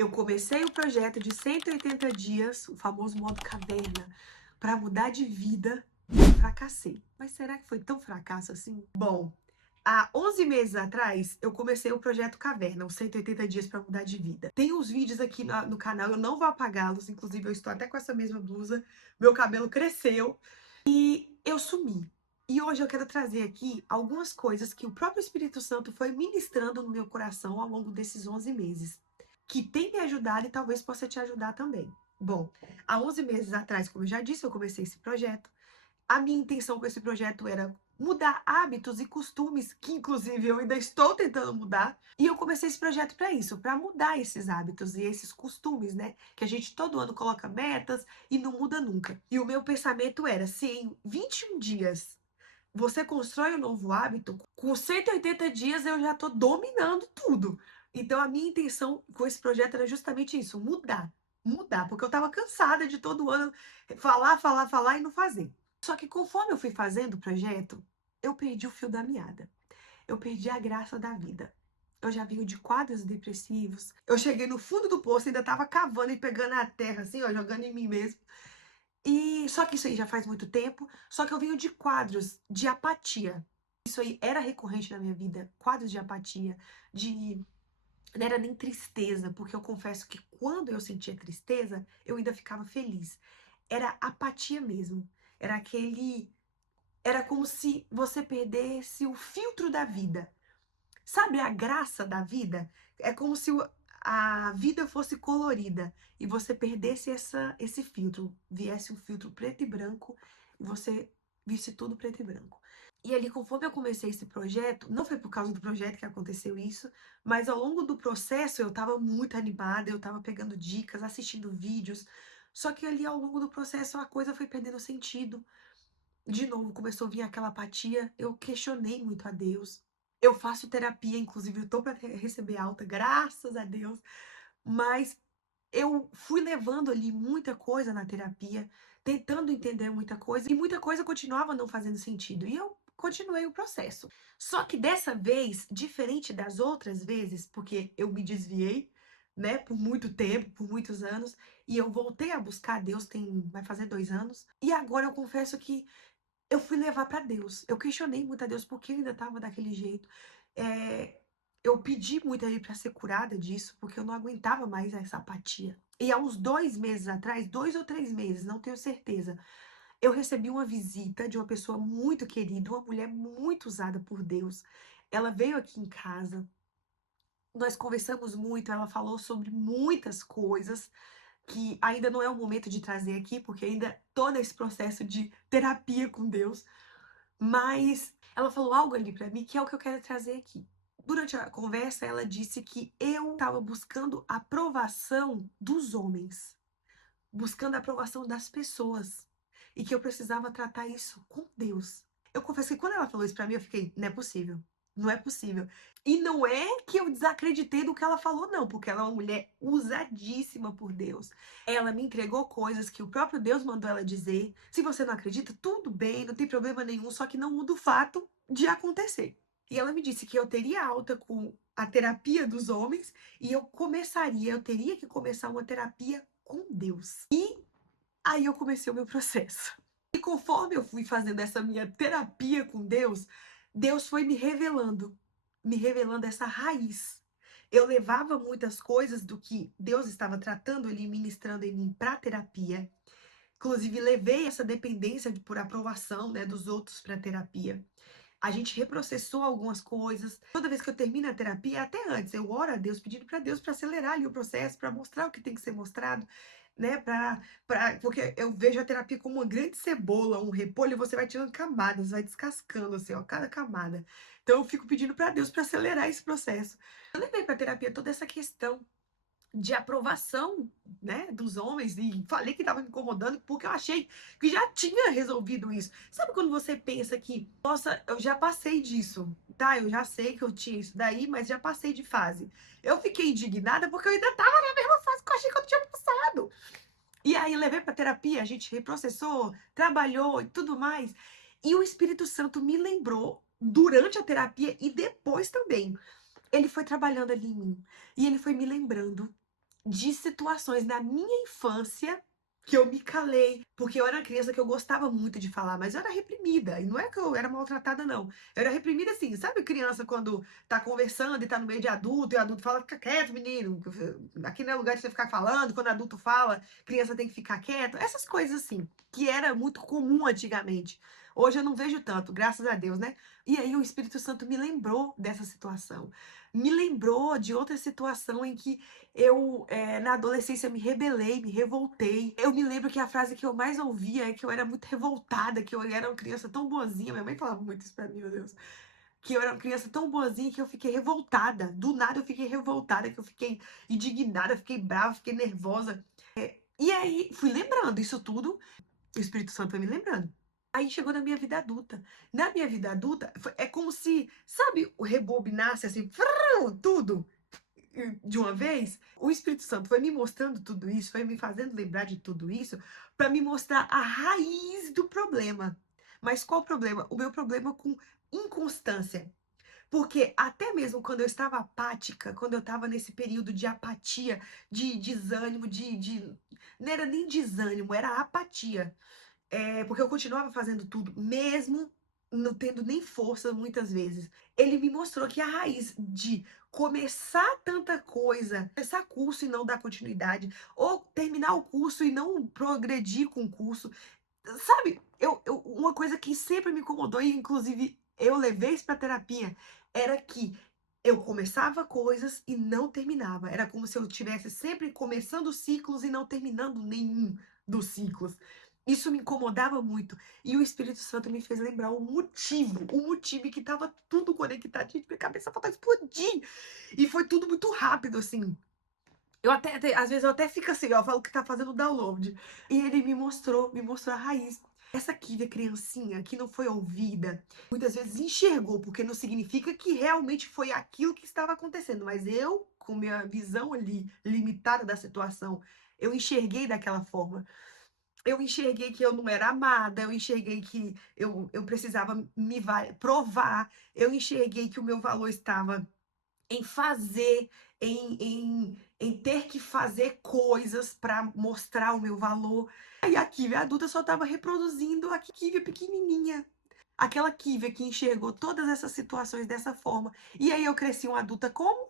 Eu comecei o projeto de 180 dias, o famoso modo caverna, para mudar de vida e fracassei. Mas será que foi tão fracasso assim? Bom, há 11 meses atrás, eu comecei o projeto Caverna, os 180 dias para mudar de vida. Tem uns vídeos aqui no canal, eu não vou apagá-los, inclusive eu estou até com essa mesma blusa, meu cabelo cresceu e eu sumi. E hoje eu quero trazer aqui algumas coisas que o próprio Espírito Santo foi ministrando no meu coração ao longo desses 11 meses, que tem me ajudado e talvez possa te ajudar também. Bom, há 11 meses atrás, como eu já disse, eu comecei esse projeto. A minha intenção com esse projeto era mudar hábitos e costumes, que inclusive eu ainda estou tentando mudar. E eu comecei esse projeto para isso, para mudar esses hábitos e esses costumes, né? Que a gente todo ano coloca metas e não muda nunca. E o meu pensamento era, se em 21 dias você constrói um novo hábito, com 180 dias eu já estou dominando tudo. Então a minha intenção com esse projeto era justamente isso, mudar. Mudar, porque eu estava cansada de todo ano falar, falar, falar e não fazer. Só que conforme eu fui fazendo o projeto, eu perdi o fio da meada. Eu perdi a graça da vida. Eu já vinha de quadros depressivos. Eu cheguei no fundo do poço, ainda estava cavando e pegando a terra, assim, ó, jogando em mim mesmo. E só que isso aí já faz muito tempo, só que eu venho de quadros de apatia. Isso aí era recorrente na minha vida, quadros de apatia, de não era nem tristeza, porque eu confesso que quando eu sentia tristeza, eu ainda ficava feliz. Era apatia mesmo. Era como se você perdesse o filtro da vida. Sabe a graça da vida? É como se a vida fosse colorida e você perdesse esse filtro, viesse um filtro preto e branco e você visse tudo preto e branco. E ali, conforme eu comecei esse projeto, não foi por causa do projeto que aconteceu isso, mas ao longo do processo eu estava muito animada, eu estava pegando dicas, assistindo vídeos, só que ali ao longo do processo a coisa foi perdendo sentido. De novo, começou a vir aquela apatia, eu questionei muito a Deus. Eu faço terapia, inclusive eu tô para receber alta, graças a Deus, mas eu fui levando ali muita coisa na terapia, tentando entender muita coisa, e muita coisa continuava não fazendo sentido, e eu continuei o processo. Só que dessa vez, diferente das outras vezes, porque eu me desviei, né, por muito tempo, por muitos anos, e eu voltei a buscar Deus vai fazer 2 anos, e agora eu confesso que eu fui levar para Deus. Eu questionei muito a Deus porque eu ainda estava daquele jeito. Eu pedi muito a Ele para ser curada disso, porque eu não aguentava mais essa apatia. E há uns 2 meses atrás, 2 ou 3 meses, não tenho certeza, eu recebi uma visita de uma pessoa muito querida, uma mulher muito usada por Deus. Ela veio aqui em casa, nós conversamos muito, ela falou sobre muitas coisas que ainda não é o momento de trazer aqui, porque ainda tô nesse processo de terapia com Deus. Mas ela falou algo ali pra mim que é o que eu quero trazer aqui. Durante a conversa, ela disse que eu estava buscando a aprovação dos homens, buscando a aprovação das pessoas, e que eu precisava tratar isso com Deus. Eu confesso que quando ela falou isso pra mim, eu fiquei, não é possível. Não é possível. E não é que eu desacreditei do que ela falou, não, porque ela é uma mulher usadíssima por Deus. Ela me entregou coisas que o próprio Deus mandou ela dizer. Se você não acredita, tudo bem, não tem problema nenhum, só que não muda o fato de acontecer. E ela me disse que eu teria alta com a terapia dos homens e eu teria que começar uma terapia com Deus. E aí eu comecei o meu processo. E conforme eu fui fazendo essa minha terapia com Deus, Deus foi me revelando essa raiz. Eu levava muitas coisas do que Deus estava tratando ali, ministrando em mim para terapia. Inclusive, levei essa dependência por aprovação, né, dos outros para terapia. A gente reprocessou algumas coisas. Toda vez que eu termino a terapia, até antes, eu oro a Deus, pedindo para Deus para acelerar ali o processo, para mostrar o que tem que ser mostrado, né? Porque eu vejo a terapia como uma grande cebola, um repolho, e você vai tirando camadas, vai descascando, assim, ó, cada camada. Então eu fico pedindo para Deus para acelerar esse processo. Eu levei para terapia toda essa questão de aprovação, né, dos homens, e falei que estava me incomodando porque eu achei que já tinha resolvido isso. Sabe quando você pensa que, nossa, eu já passei disso, tá? Eu já sei que eu tinha isso daí, mas já passei de fase. Eu fiquei indignada porque eu ainda estava na mesma fase que eu achei que eu tinha passado. E aí levei para terapia, a gente reprocessou, trabalhou e tudo mais. E o Espírito Santo me lembrou durante a terapia e depois também. Ele foi trabalhando ali em mim e ele foi me lembrando de situações na minha infância que eu me calei, porque eu era uma criança que eu gostava muito de falar, mas eu era reprimida, e não é que eu era maltratada, não. Eu era reprimida assim, sabe criança quando tá conversando e tá no meio de adulto, e o adulto fala, fica quieto, menino, aqui não é lugar de você ficar falando, quando adulto fala, criança tem que ficar quieto, essas coisas assim, que era muito comum antigamente. Hoje eu não vejo tanto, graças a Deus, né? E aí o Espírito Santo me lembrou dessa situação. Me lembrou de outra situação em que eu, na adolescência, me rebelei, me revoltei. Eu me lembro que a frase que eu mais ouvia é que eu era muito revoltada, que eu era uma criança tão boazinha. Minha mãe falava muito isso pra mim, meu Deus. Que eu era uma criança tão boazinha que eu fiquei revoltada. Do nada eu fiquei revoltada, que eu fiquei indignada, fiquei brava, fiquei nervosa. E aí, fui lembrando isso tudo, o Espírito Santo foi me lembrando. Aí chegou na minha vida adulta. Na minha vida adulta, é como se, sabe, o rebobinasse assim, tudo de uma vez, o Espírito Santo foi me mostrando tudo isso, foi me fazendo lembrar de tudo isso, para me mostrar a raiz do problema. Mas qual o problema? O meu problema com inconstância. Porque até mesmo quando eu estava apática, quando eu estava nesse período de apatia, de desânimo, não era nem desânimo, era apatia. Porque eu continuava fazendo tudo, mesmo não tendo nem força muitas vezes. Ele me mostrou que a raiz de começar tanta coisa, começar curso e não dar continuidade, ou terminar o curso e não progredir com o curso, sabe? Uma coisa que sempre me incomodou, e inclusive eu levei isso pra terapia, era que eu começava coisas e não terminava. Era como se eu estivesse sempre começando ciclos e não terminando nenhum dos ciclos. Isso me incomodava muito. E o Espírito Santo me fez lembrar o motivo que estava tudo conectado. Gente, minha cabeça faltava explodir. E foi tudo muito rápido, assim. Às vezes eu até fico assim, ó, eu falo que tá fazendo download. E ele me mostrou a raiz. Essa Kívia criancinha que não foi ouvida, muitas vezes enxergou, porque não significa que realmente foi aquilo que estava acontecendo, mas eu, com minha visão ali limitada da situação, eu enxerguei daquela forma. Eu enxerguei que eu não era amada, eu enxerguei que eu precisava provar, eu enxerguei que o meu valor estava em fazer, em ter que fazer coisas para mostrar o meu valor. Aí a Kívia adulta só estava reproduzindo a Kívia pequenininha. Aquela Kívia que enxergou todas essas situações dessa forma. E aí eu cresci uma adulta como?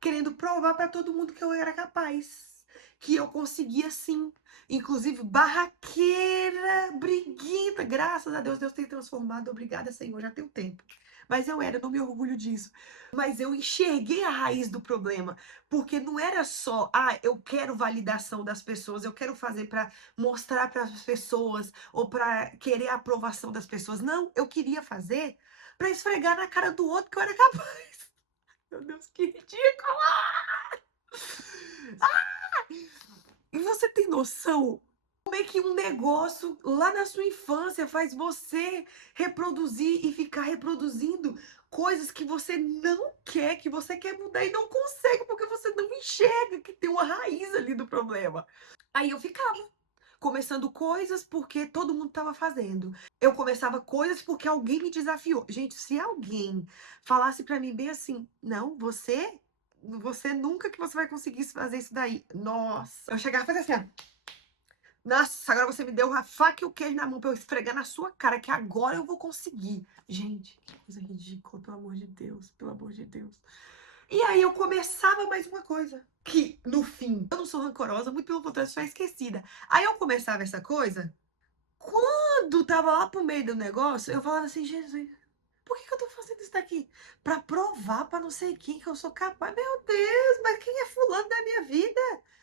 Querendo provar para todo mundo que eu era capaz, que eu conseguia sim. Inclusive barraqueira, briguenta. Graças a Deus, Deus tem transformado. Obrigada, Senhor, já tem um tempo. Mas eu era, não me orgulho disso. Mas eu enxerguei a raiz do problema, porque não era só, eu quero validação das pessoas, eu quero fazer para mostrar para as pessoas ou para querer a aprovação das pessoas. Não, eu queria fazer para esfregar na cara do outro que eu era capaz. Meu Deus, que ridículo! E você tem noção como é que um negócio lá na sua infância faz você reproduzir e ficar reproduzindo coisas que você não quer, que você quer mudar e não consegue porque você não enxerga que tem uma raiz ali do problema. Aí eu ficava começando coisas porque todo mundo estava fazendo. Eu começava coisas porque alguém me desafiou. Gente, se alguém falasse pra mim bem assim, não, você nunca que você vai conseguir fazer isso daí. Nossa, eu chegava e fazia assim, ó. Nossa, agora você me deu a faca e o queijo na mão pra eu esfregar na sua cara, que agora eu vou conseguir. Gente, que coisa ridícula, pelo amor de Deus, pelo amor de Deus. E aí eu começava mais uma coisa, que no fim, eu não sou rancorosa, muito pelo contrário, sou esquecida. Aí eu começava essa coisa, quando tava lá pro meio do negócio, eu falava assim, Jesus, por que eu tô fazendo isso daqui? Pra provar pra não sei quem que eu sou capaz. Meu Deus, mas quem é fulano da minha vida?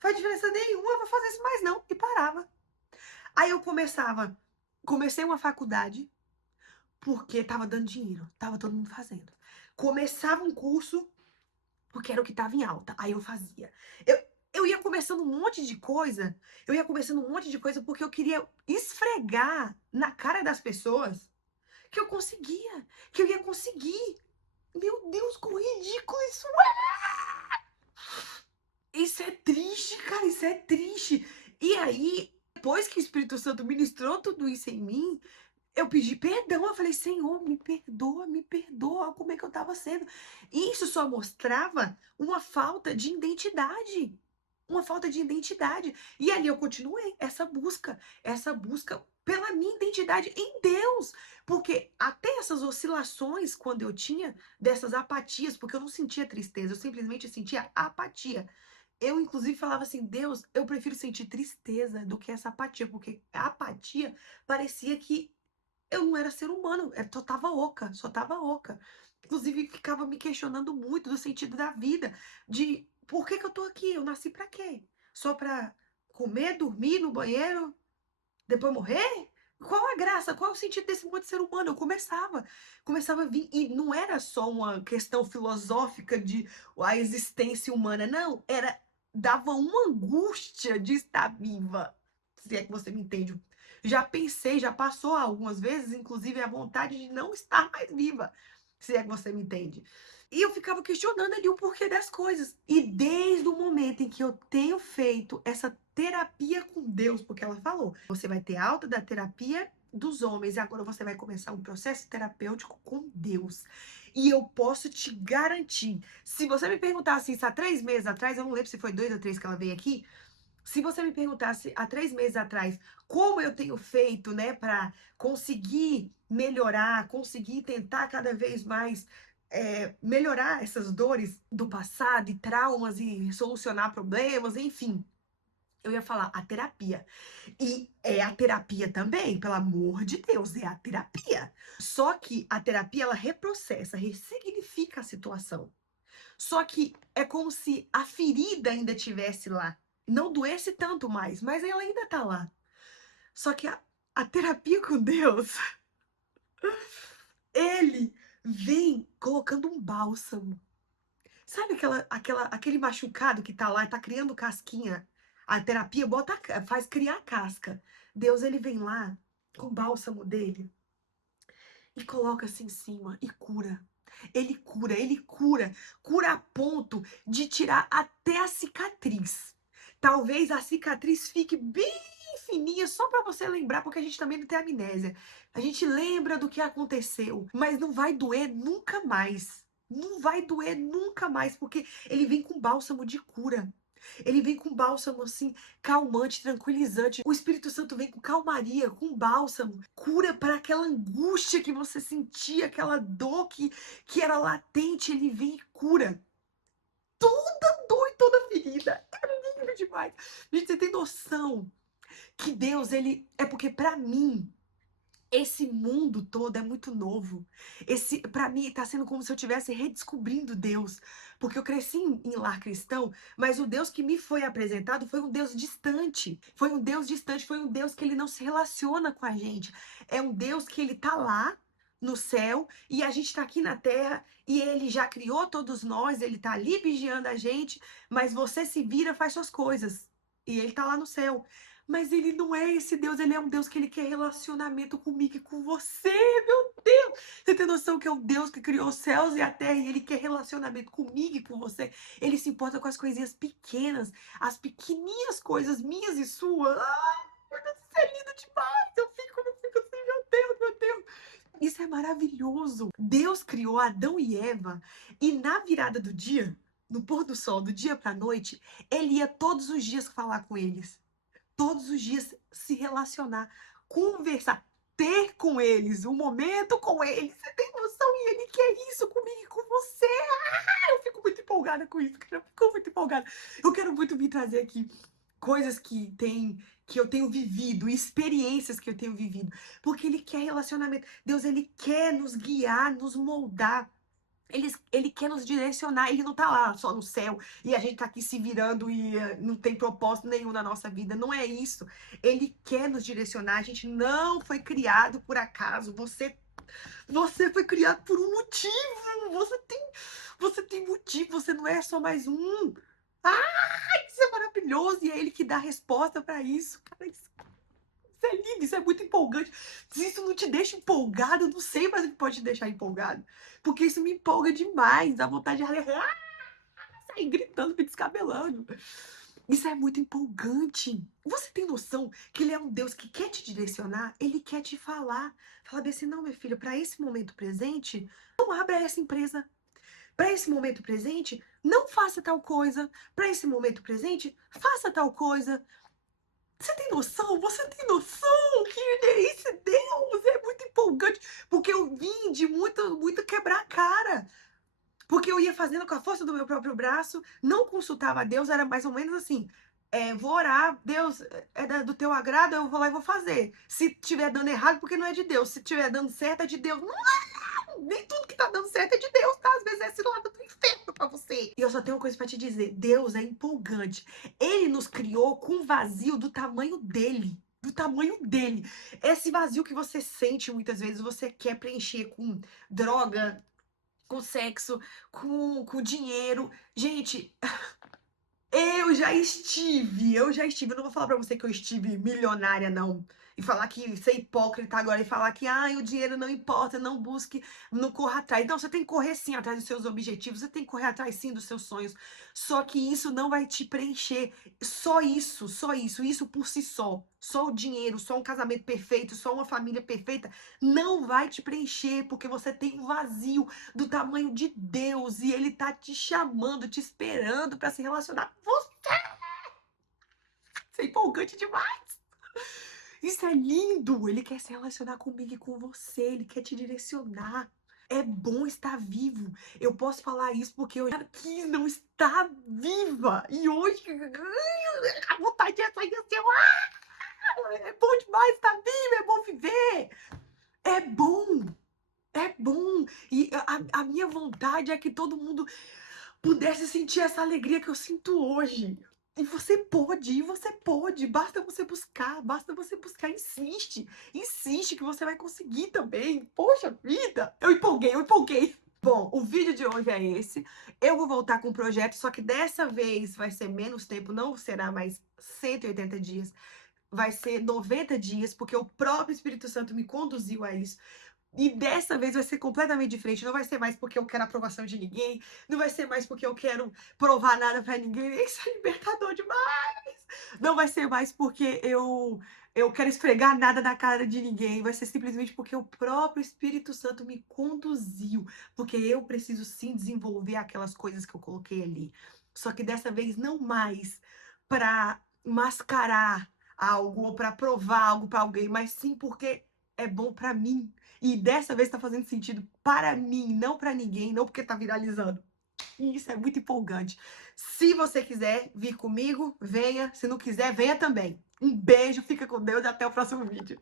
Faz diferença nenhuma, eu vou fazer isso mais não. E parava. Aí eu comecei uma faculdade, porque tava dando dinheiro, tava todo mundo fazendo. Começava um curso, porque era o que tava em alta, aí eu fazia. Eu ia começando um monte de coisa, porque eu queria esfregar na cara das pessoas que eu conseguia, que eu ia conseguir. Meu Deus, quão ridículo isso é! Isso é triste, cara, isso é triste. E aí, depois que o Espírito Santo ministrou tudo isso em mim, eu pedi perdão, eu falei, Senhor, me perdoa, como é que eu tava sendo. E isso só mostrava uma falta de identidade. uma falta de identidade. E ali eu continuei essa busca pela minha identidade em Deus. Porque até essas oscilações, quando eu tinha dessas apatias, porque eu não sentia tristeza, eu simplesmente sentia apatia. Eu, inclusive, falava assim: Deus, eu prefiro sentir tristeza do que essa apatia, porque a apatia parecia que eu não era ser humano, só tava oca, só tava oca. Inclusive, ficava me questionando muito do sentido da vida, de por que que eu tô aqui? Eu nasci pra quê? Só pra comer, dormir no banheiro, depois morrer? Qual a graça? Qual é o sentido desse monte de ser humano? Eu começava a vir, e não era só uma questão filosófica de a existência humana, não, dava uma angústia de estar viva, se é que você me entende. Já pensei, já passou algumas vezes, inclusive, a vontade de não estar mais viva, se é que você me entende. E eu ficava questionando ali o porquê das coisas. E desde o momento em que eu tenho feito essa terapia com Deus, porque ela falou, você vai ter alta da terapia dos homens e agora você vai começar um processo terapêutico com Deus. E eu posso te garantir, se você me perguntasse isso há 3 meses atrás, eu não lembro se foi 2 ou 3 que ela veio aqui, se você me perguntasse há 3 meses atrás como eu tenho feito, né, para conseguir melhorar, conseguir tentar cada vez mais melhorar essas dores do passado e traumas e solucionar problemas, enfim, eu ia falar a terapia. E é a terapia também, pelo amor de Deus, é a terapia. Só que a terapia, ela reprocessa, ressignifica a situação. Só que é como se a ferida ainda tivesse lá. Não doesse tanto mais, mas ela ainda tá lá. Só que a terapia com Deus, ele vem colocando um bálsamo. Sabe aquele machucado que tá lá e tá criando casquinha? A terapia faz criar casca. Deus, ele vem lá com o bálsamo dele e coloca assim em cima e cura. Ele cura, cura a ponto de tirar até a cicatriz. Talvez a cicatriz fique bem fininha só para você lembrar, porque a gente também não tem amnésia. A gente lembra do que aconteceu, mas não vai doer nunca mais. Não vai doer nunca mais, porque ele vem com bálsamo de cura. Ele vem com bálsamo assim, calmante, tranquilizante. O Espírito Santo vem com calmaria, com bálsamo, cura para aquela angústia que você sentia, aquela dor que era latente. Ele vem e cura toda dor e toda ferida. É lindo demais. Gente, você tem noção que Deus, ele é porque para mim esse mundo todo é muito novo. Para mim, tá sendo como se eu estivesse redescobrindo Deus. Porque eu cresci em lar cristão, mas o Deus que me foi apresentado foi um Deus distante. Foi um Deus distante, foi um Deus que ele não se relaciona com a gente. É um Deus que ele tá lá no céu e a gente tá aqui na terra e ele já criou todos nós, ele tá ali vigiando a gente, mas você se vira, faz suas coisas. E ele tá lá no céu. Mas ele não é esse Deus, ele é um Deus que ele quer relacionamento comigo e com você, meu Deus! Você tem noção que é o Deus que criou os céus e a terra e ele quer relacionamento comigo e com você? Ele se importa com as coisinhas pequenas, as pequenininhas coisas minhas e suas. Ai, meu Deus, isso é lindo demais! Eu fico assim, meu Deus, meu Deus! Isso é maravilhoso! Deus criou Adão e Eva e na virada do dia, no pôr do sol, do dia para a noite, ele ia todos os dias falar com eles. Todos os dias se relacionar, conversar, ter com eles, um momento com eles. Você tem noção? E ele quer isso comigo e com você. Ah, eu fico muito empolgada com isso, cara. Eu fico muito empolgada. Eu quero muito me trazer aqui coisas que eu tenho vivido, experiências que eu tenho vivido, porque ele quer relacionamento. Deus, ele quer nos guiar, nos moldar. Ele quer nos direcionar, ele não tá lá só no céu e a gente tá aqui se virando e não tem propósito nenhum na nossa vida. Não é isso. Ele quer nos direcionar. A gente não foi criado por acaso. Você foi criado por um motivo. Você tem motivo. Você não é só mais um. Ah, isso é maravilhoso. E é ele que dá a resposta para isso. Cara, isso é lindo, isso é muito empolgante. Se isso não te deixa empolgado, eu não sei mais o que pode te deixar empolgado. Porque isso me empolga demais, dá vontade de sair gritando, me descabelando. Isso é muito empolgante. Você tem noção que ele é um Deus que quer te direcionar? Ele quer te falar. Fala bem assim, não, meu filho, para esse momento presente, não abra essa empresa. Para esse momento presente, Não faça tal coisa. Para esse momento presente, faça tal coisa. Você tem noção? Você tem noção que esse Deus é muito empolgante? Porque eu vim de muito quebrar a cara. Porque eu ia fazendo com a força do meu próprio braço, não consultava a Deus, era mais ou menos assim: vou orar, Deus, do teu agrado, eu vou lá e vou fazer. Se estiver dando errado, porque não é de Deus. Se estiver dando certo, é de Deus. Não, nem tudo que tá dando certo é de Deus, tá? Às vezes é esse lado do inferno pra você. E eu só tenho uma coisa pra te dizer: Deus é empolgante. Ele nos criou com um vazio do tamanho dele. Do tamanho dele. Esse vazio que você sente muitas vezes, você quer preencher com droga, com sexo, com dinheiro. Gente, eu já estive. Eu não vou falar pra você que eu estive milionária, não. E falar que ser hipócrita agora e falar que o dinheiro não importa, não busque, não corra atrás. Não, você tem que correr sim atrás dos seus objetivos, você tem que correr atrás sim dos seus sonhos. Só que isso não vai te preencher. Isso por si só. Só o dinheiro, só um casamento perfeito, só uma família perfeita, não vai te preencher, porque você tem um vazio do tamanho de Deus e Ele tá te chamando, te esperando para se relacionar com você. Isso é empolgante demais. Isso é lindo. Ele quer se relacionar comigo e com você. Ele quer te direcionar. É bom estar vivo. Eu posso falar isso porque eu já quis não estar viva. E hoje a vontade é sair assim. É bom demais estar vivo, é bom viver. É bom. É bom. E a minha vontade é que todo mundo pudesse sentir essa alegria que eu sinto hoje. E você pode, basta você buscar, insiste que você vai conseguir também. Poxa vida, eu empolguei. Bom, o vídeo de hoje é esse. Eu vou voltar com o projeto, só que dessa vez vai ser menos tempo, não será mais 180 dias, vai ser 90 dias, porque o próprio Espírito Santo me conduziu a isso. E dessa vez vai ser completamente diferente. Não vai ser mais porque eu quero a aprovação de ninguém. Não vai ser mais porque eu quero provar nada pra ninguém. Isso é libertador demais. Não vai ser mais porque eu quero esfregar nada na cara de ninguém. Vai ser simplesmente porque o próprio Espírito Santo me conduziu. Porque eu preciso sim desenvolver aquelas coisas que eu coloquei ali. Só que dessa vez não mais pra mascarar algo ou pra provar algo pra alguém, mas sim porque é bom pra mim. E dessa vez tá fazendo sentido para mim, não para ninguém, não porque tá viralizando. E isso é muito empolgante. Se você quiser vir comigo, venha. Se não quiser, venha também. Um beijo, fica com Deus e até o próximo vídeo.